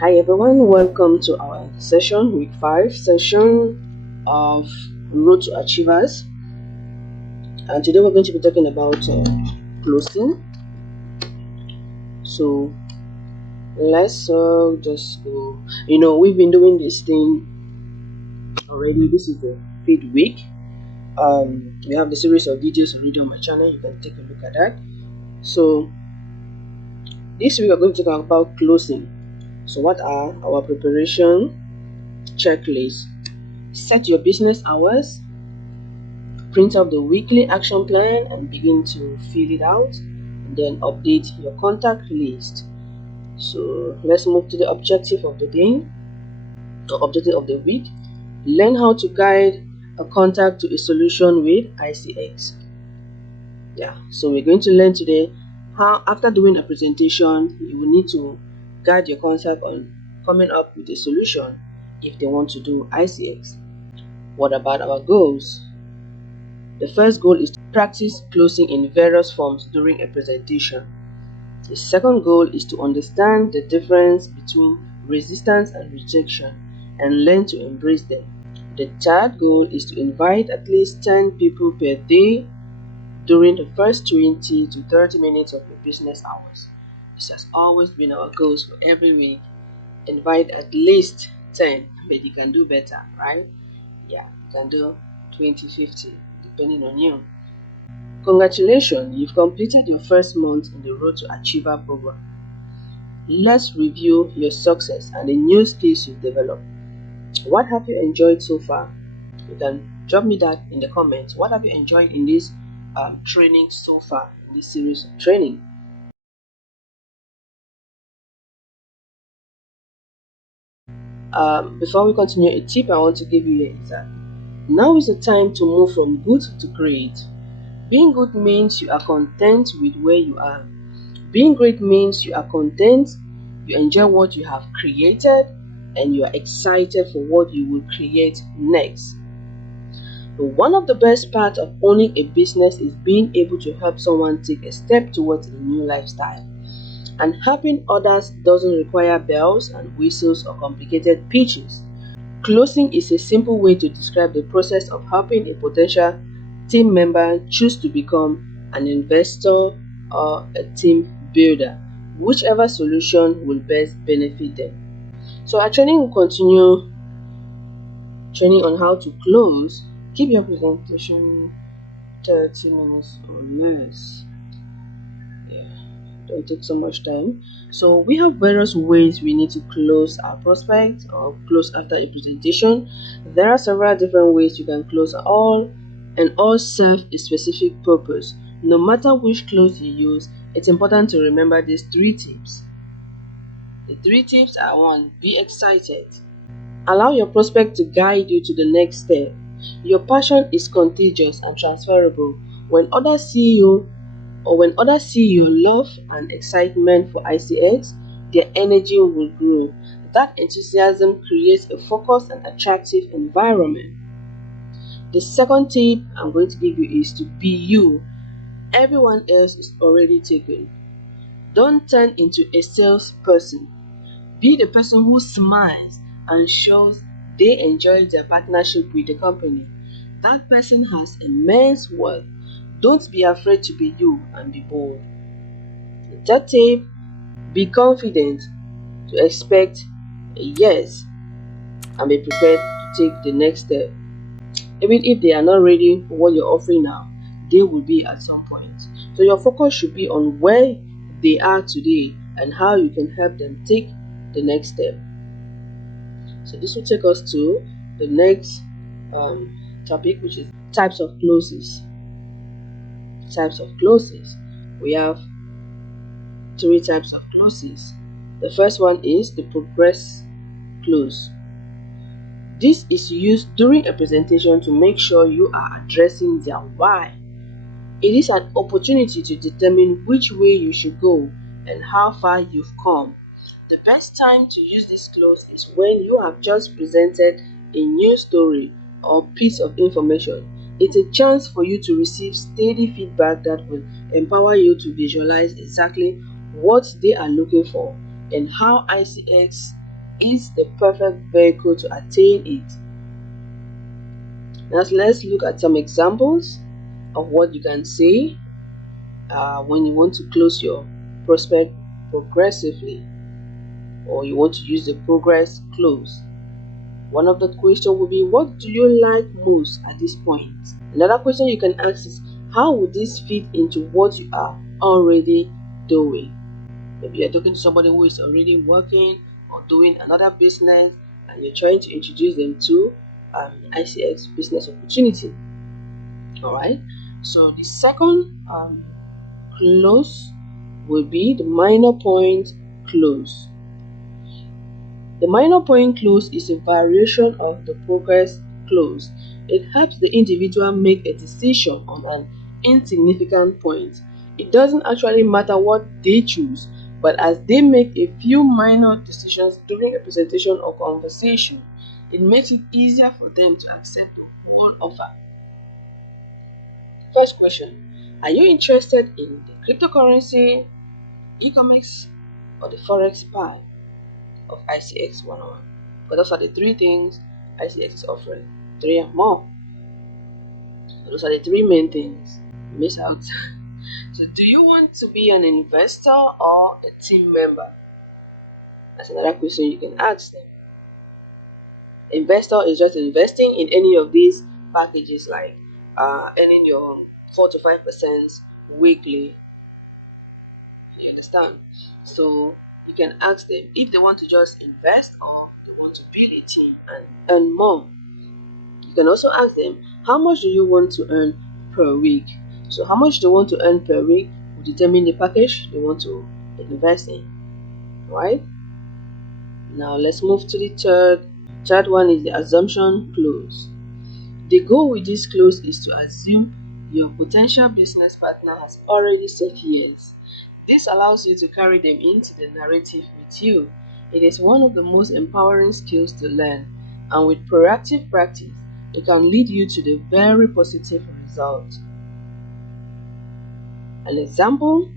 Hi everyone, welcome to our session, week 5 session of Road to Achievers. And today we're going to be talking about closing. So let's just go. We've been doing this thing already. This is the 5th week. We have the series of videos already on my channel. You can take a look at that. So this week we're going to talk about closing. So what are our preparation checklists? Set your business hours, print out the weekly action plan and begin to fill it out, and then update your contact list. So let's move to the objective of the day, the objective of the week. Learn how to guide a contact to a solution with ICX. So we're going to learn today how, after doing a presentation, you will need to guide your contact on coming up with a solution if they want to do ICX. What about our goals? The first goal is to practice closing in various forms during a presentation. The second goal is to understand the difference between resistance and rejection and learn to embrace them. The third goal is to invite at least 10 people per day during the first 20 to 30 minutes of your business hours. This has always been our goals for every week. Invite at least 10, but you can do better, right? You can do 20, 50. Depending on you. Congratulations, you've completed your first month in the Road to Achiever program. Let's review your success and the new skills you've developed. What have you enjoyed so far? You can drop me that in the comments. What have you enjoyed in this training so far, in this series of training? Before we continue, a tip I want to give you here is that now is the time to move from good to great. Being good means you are content with where you are. Being great means you are content, you enjoy what you have created, and you are excited for what you will create next. One of the best parts of owning a business is being able to help someone take a step towards a new lifestyle. And helping others doesn't require bells and whistles or complicated pitches. Closing is a simple way to describe the process of helping a potential team member choose to become an investor or a team builder, whichever solution will best benefit them. So our training will continue, training on how to close. Keep your presentation 30 minutes or less. Don't take so much time. So we have various ways we need to close our prospect or close after a presentation. There are several different ways you can close, all serve a specific purpose. No matter which close you use, it's important to remember these 3 tips. The 3 tips are: 1. Be excited. Allow your prospect to guide you to the next step. Your passion is contagious and transferable. When others see your love and excitement for ICX, their energy will grow. That enthusiasm creates a focused and attractive environment. The second tip I'm going to give you is to be you. Everyone else is already taken. Don't turn into a salesperson. Be the person who smiles and shows they enjoy their partnership with the company. That person has immense worth. Don't be afraid to be you and be bold. The third tip: be confident to expect a yes and be prepared to take the next step. Even if they are not ready for what you're offering now, they will be at some point. So your focus should be on where they are today and how you can help them take the next step. So this will take us to the next topic, which is types of closes. Types of closes. We have 3 types of closes. The first one is the progress close. This is used during a presentation to make sure you are addressing their why. It is an opportunity to determine which way you should go and how far you've come. The best time to use this close is when you have just presented a new story or piece of information. It's a chance for you to receive steady feedback that will empower you to visualize exactly what they are looking for and how ICX is the perfect vehicle to attain it. Now let's look at some examples of what you can say when you want to close your prospect progressively, or you want to use the progress close. One of the questions will be, what do you like most at this point? Another question you can ask is, how would this fit into what you are already doing? Maybe you're talking to somebody who is already working or doing another business, and you're trying to introduce them to ICX business opportunity. All right. So the second close will be the minor point close. The minor point close is a variation of the progress close. It helps the individual make a decision on an insignificant point. It doesn't actually matter what they choose, but as they make a few minor decisions during a presentation or conversation, it makes it easier for them to accept the whole offer. First question: are you interested in the cryptocurrency, Icomex, or the Forex part of ICX101? But those are the three things ICX is offering. Three and more. So those are the three main things. Miss out. So do you want to be an investor or a team member? That's another question you can ask them. Investor is just investing in any of these packages, like earning your 4 to 5% weekly. You understand? So you can ask them if they want to just invest or they want to build a team and earn more. You can also ask them, how much do you want to earn per week? So how much they want to earn per week will determine the package they want to invest in. Right? Now let's move to the third one is the assumption clause. The goal with this clause is to assume your potential business partner has already said yes. This allows you to carry them into the narrative with you. It is one of the most empowering skills to learn, and with proactive practice, it can lead you to the very positive result. An example: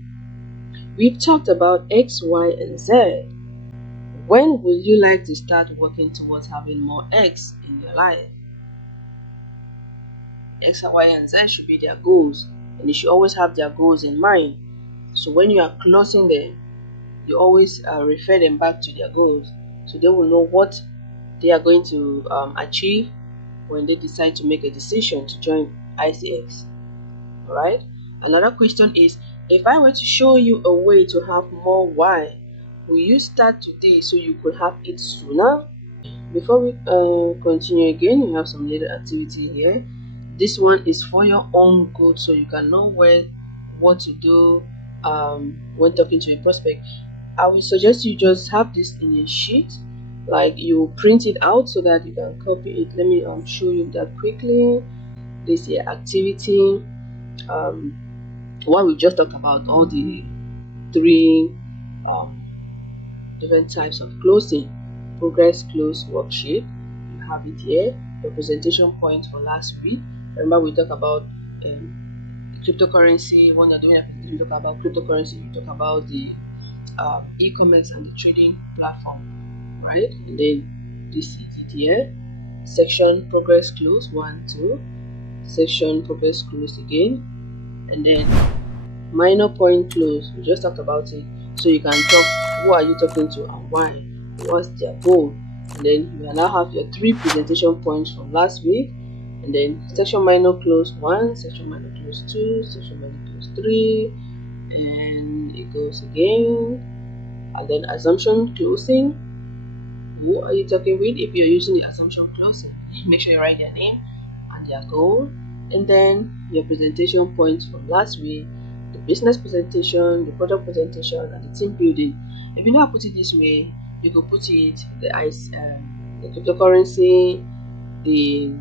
we've talked about X, Y, and Z. When will you like to start working towards having more X in your life? X, Y, and Z should be their goals, and they should always have their goals in mind. So when you are closing them, you always refer them back to their goals, so they will know what they are going to achieve when they decide to make a decision to join ICX. Alright. Another question is, if I were to show you a way to have more Y, will you start today so you could have it sooner? Before we continue again, we have some little activity here. This one is for your own good, so you can know what to do when talking to a prospect. I would suggest you just have this in a sheet, like you print it out so that you can copy it. Let me show you that quickly. This here activity, what we just talked about, all the three different types of closing. Progress close worksheet, you have it here. The presentation point for last week. Remember we talked about cryptocurrency. When you're doing a presentation, you talk about cryptocurrency, you talk about the e-commerce and the trading platform, right? And then this is it here. Section progress close 1, 2. Section progress close again, and then minor point close. We just talked about it, so you can talk. Who are you talking to and why? What's their goal? And then you now have your 3 presentation points from last week, and then section minor close 1, section minor close 2, section minor close 3, and it goes again. And then assumption closing. Who are you talking with? If you're using the assumption closing, make sure you write their name and their goal, and then your presentation points from last week, the business presentation, the product presentation, and the team building. If you know how to put it this way, you could put it the cryptocurrency, the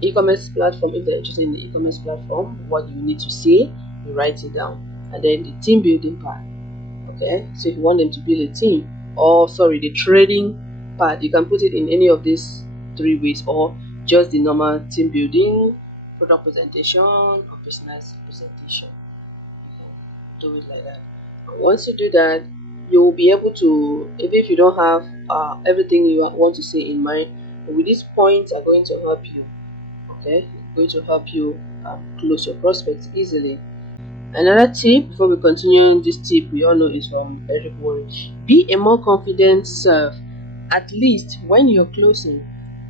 e-commerce platform. If they're interested in the e-commerce platform, what you need to say, you write it down, and then the team building part. Okay, so if you want them to build a team, or the trading part, you can put it in any of these 3 ways, or just the normal team building, product presentation, or business presentation. You can do it like that. And once you do that, you will be able to, even if you don't have everything you want to say in mind, with these points are going to help you. Okay, going to help you close your prospects easily. Another tip before we continue, this tip we all know is from Eric Warren. Be a more confident self, at least when you're closing.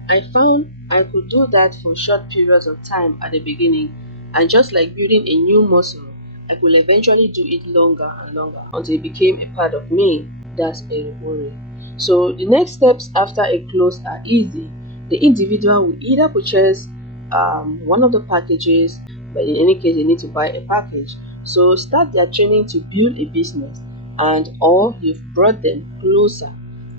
I found I could do that for short periods of time at the beginning, and just like building a new muscle, I could eventually do it longer and longer until it became a part of me. That's Eric Warren. So the next steps after a close are easy. The individual will either purchase one of the packages, but in any case, they need to buy a package. So start their training to build a business, and or you've brought them closer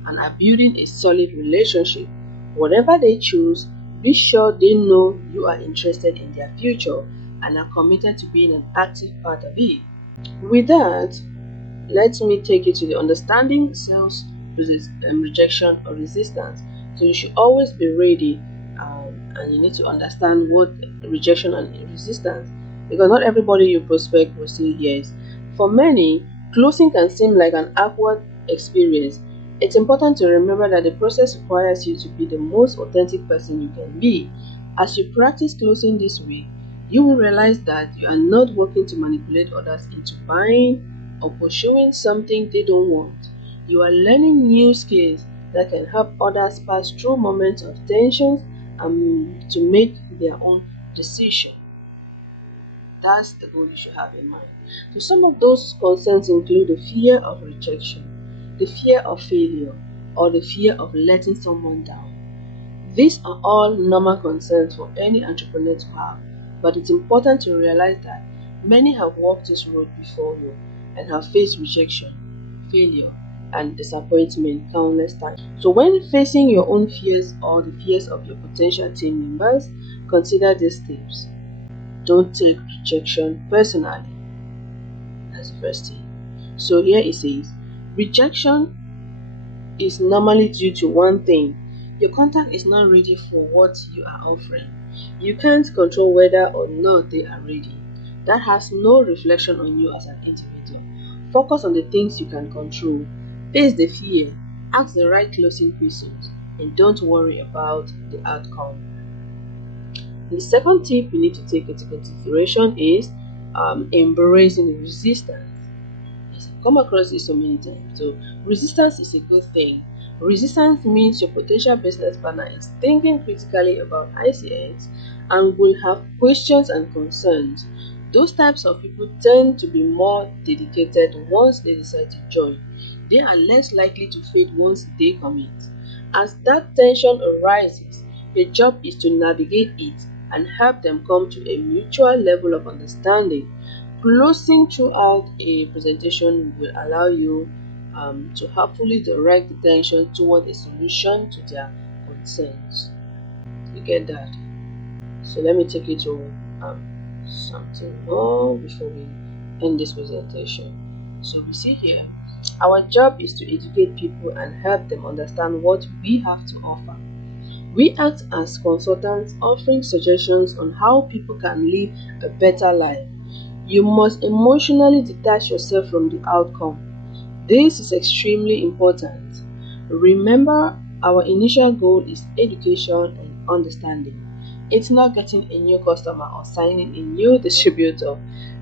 and are building a solid relationship. Whatever they choose, be sure they know you are interested in their future and are committed to being an active part of it. With that, let me take you to the understanding sales rejection or resistance. So you should always be ready, and you need to understand what rejection and resistance, because not everybody you prospect will say yes. For many, closing can seem like an awkward experience. It's important to remember that the process requires you to be the most authentic person you can be. As you practice closing this week, you will realize that you are not working to manipulate others into buying or pursuing something they don't want. You are learning new skills that can help others pass through moments of tension and to make their own decision. That's the goal you should have in mind. So some of those concerns include the fear of rejection, the fear of failure, or the fear of letting someone down. These are all normal concerns for any entrepreneur to have, but it's important to realize that many have walked this road before you and have faced rejection, failure, and disappointment countless times. So when facing your own fears or the fears of your potential team members, consider these tips. Don't take rejection personally. That's the first thing. So here it says, rejection is normally due to one thing. Your contact is not ready for what you are offering. You can't control whether or not they are ready. That has no reflection on you as an individual. Focus on the things you can control. Face the fear, ask the right closing questions, and don't worry about the outcome. The second tip you need to take into consideration is embracing resistance. Yes, I've come across this so many times. So resistance is a good thing. Resistance means your potential business partner is thinking critically about ICX and will have questions and concerns. Those types of people tend to be more dedicated once they decide to join. They are less likely to fade once they commit. As that tension arises, your job is to navigate it and help them come to a mutual level of understanding. Closing throughout a presentation will allow you to helpfully direct attention toward a solution to their concerns. You get that? So let me take you to something more before we end this presentation. So we see here, our job is to educate people and help them understand what we have to offer. We act as consultants, offering suggestions on how people can live a better life. You must emotionally detach yourself from the outcome. This is extremely important. Remember, our initial goal is education and understanding. It's not getting a new customer or signing a new distributor.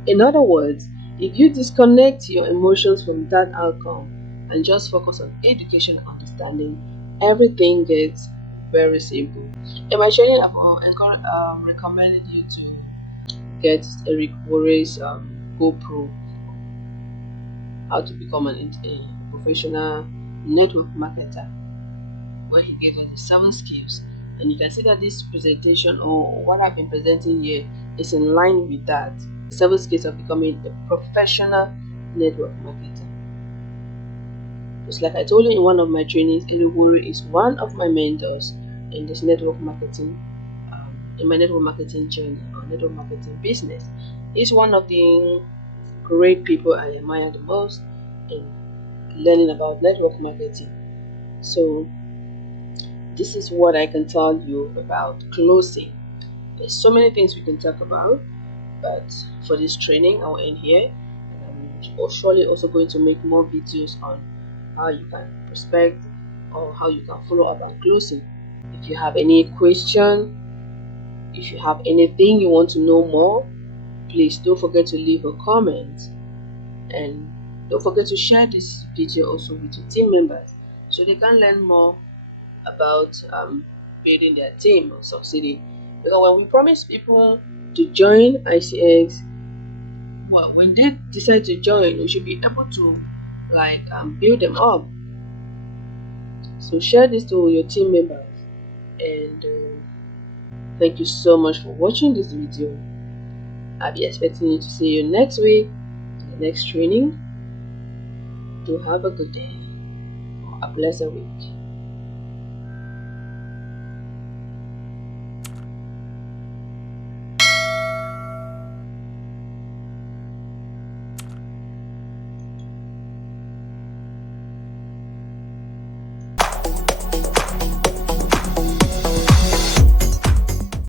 In other words, if you disconnect your emotions from that outcome and just focus on education and understanding, everything gets very simple. In my training, I've recommended you to get Eric Worre's GoPro, how to become a professional network marketer, where he gave us the 7 skills. And you can see that this presentation or what I've been presenting here is in line with that. 7 skills of becoming a professional network marketer. Just like I told you in one of my trainings, Eric Worre is one of my mentors in this network marketing, in my network marketing journey or network marketing business. He's one of the great people I admire the most in learning about network marketing. So this is what I can tell you about closing. There's so many things we can talk about, but for this training I'll end here. or surely also going to make more videos on how you can prospect or how you can follow up and closing. If you have any question, if you have anything you want to know more, please don't forget to leave a comment, and don't forget to share this video also with your team members so they can learn more about building their team or succeeding. Because when we promise people to join ICX, well, when they decide to join, we should be able to build them up. So share this to your team members, and thank you so much for watching this video. I'll be expecting you to see you next week in the next training. Do have a good day or a blessed week.